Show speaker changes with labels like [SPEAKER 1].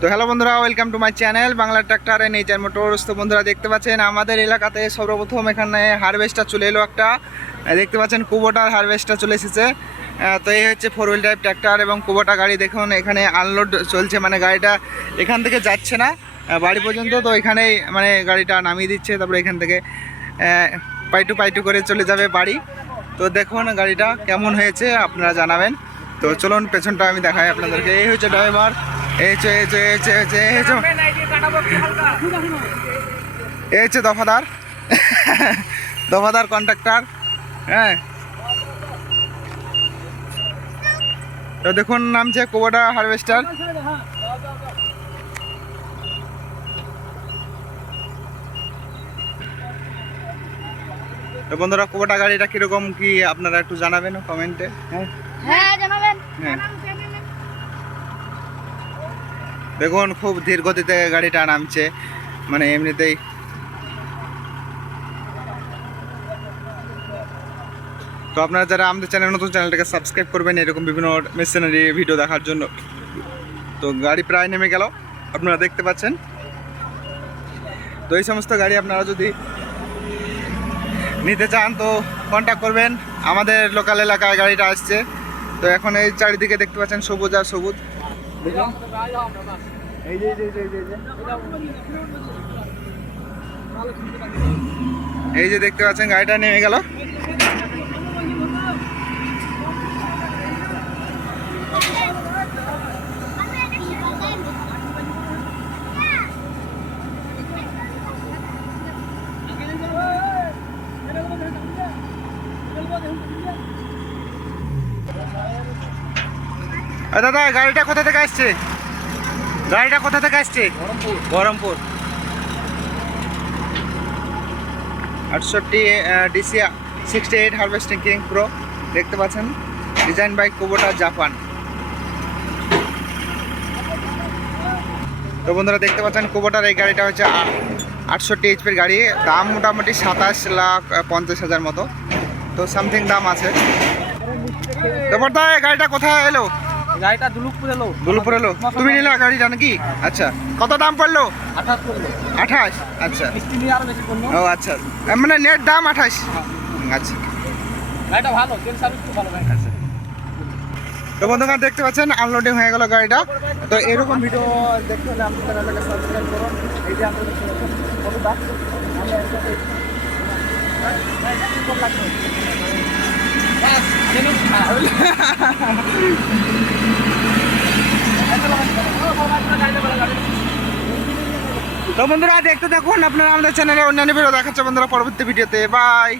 [SPEAKER 1] তো হ্যালো বন্ধুরা welcome to my channel Bangla tractor and R motors তো বন্ধুরা, দেখতে পাচ্ছেন আমাদের এলাকাতে সর্বপ্রথম এখানে হারভেস্টার চলে এলো একটা। দেখতে পাচ্ছেন কুবোটার হারভেস্টার চলে এসেছে। তো এই হচ্ছে ফোর হুইল টাইপ ট্রাক্টর এবং কুবোটা গাড়ি দেখুন, এখানে আনলোড চলছে মানে গাড়িটা এখান থেকে যাচ্ছে না বাড়ি পর্যন্ত। তো এখানেই মানে গাড়িটা নামিয়ে দিচ্ছে, তারপরে এখান থেকে পাইটু পাইটু করে চলে যাবে বাড়ি। তো দেখুন গাড়িটা কেমন হয়েছে, আপনারা জানাবেন। তো চলুন, পেছনটা আমি দেখাই আপনাদেরকে। এই হচ্ছে ড্রাইভার এই হচ্ছে এই হচ্ছে এই হচ্ছে এই হচ্ছে এই হচ্ছে এই হচ্ছে দফাদার। দফাদার কন্ট্রাক্টর হ্যাঁ। তো দেখুন নামছে কোবোটা হারভেস্টার। তো বন্ধুরা কোবোটা গাড়িটা কীরকম কি আপনারা একটু জানাবেন কমেন্টে? হ্যাঁ।
[SPEAKER 2] হ্যাঁ জানাবেন।
[SPEAKER 1] হ্যাঁ। দেখুন, খুব ধীর গতিতে গাড়িটা নামছে। মানে এমনিতেই তো আপনারা যারা আমাদের চ্যানেল নতুন চ্যানেলটাকে সাবস্ক্রাইব করবেন। এরকম বিভিন্ন মেশিনারি ভিডিও দেখার জন্য। তো গাড়ি প্রায় নেমে গেল। আপনারা দেখতে পাচ্ছেন। তো এই সমস্ত গাড়ি আপনারা যদি নিতে চান, তো কন্ট্যাক্ট করবেন। আমাদের লোকাল এলাকায় গাড়িটা আসছে। তো এখন এই চারিদিকে দেখতে পাচ্ছেন সবুজ আর সবুজ। এই যে, এই যে। এই যে দেখতে পাচ্ছেন গাড়িটা নেমে গেল দাদা গাড়িটা কোথা থেকে আসছে? গাড়িটা কোথা থেকে আসছে? বহরমপুর। আটষট্টি DC sixty eight harvesting king pro দেখতে পাচ্ছেন? ডিজাইন বাই কুবোটা জাপান তো বন্ধুরা দেখতে পাচ্ছেন কুবোটার এই গাড়িটা হচ্ছে আটষট্টি এইচপির গাড়ি। দাম মোটামুটি সাতাশ লাখ পঞ্চাশ হাজার মতো। তো সামথিং দাম আছে। তারপর গাড়িটা কোথায় এলো?
[SPEAKER 3] গাড়িটা দুলুকপুর এলো
[SPEAKER 1] দুলপুর এলো তুমি নিলে গাড়িটা নাকি আচ্ছা কত দাম পড়ল
[SPEAKER 3] আঠাশ
[SPEAKER 1] আঠাশ আচ্ছা
[SPEAKER 3] মিষ্টি নিয়ে আরও বেশি করল
[SPEAKER 1] ও আচ্ছা মানে নেট দাম আঠাশ আচ্ছা
[SPEAKER 3] গাড়িটা ভালো তেল সার্ভিস খুব ভালো
[SPEAKER 1] আচ্ছা তো দেখতে পাচ্ছেন আনলোডিং হয়ে গেল গাড়িটা তো এরকম ভিডিও দেখতে হলে চ্যানেলটাকে সাবস্ক্রাইব করুন এই যে আপনাদের কতটা আমরা তো বন্ধুরা দেখতে থাকুন আপনারা আমাদের চ্যানেলে অন্যান্য ভিডিও দেখাচ্ছে বন্ধুরা পরবর্তী ভিডিওতে বাই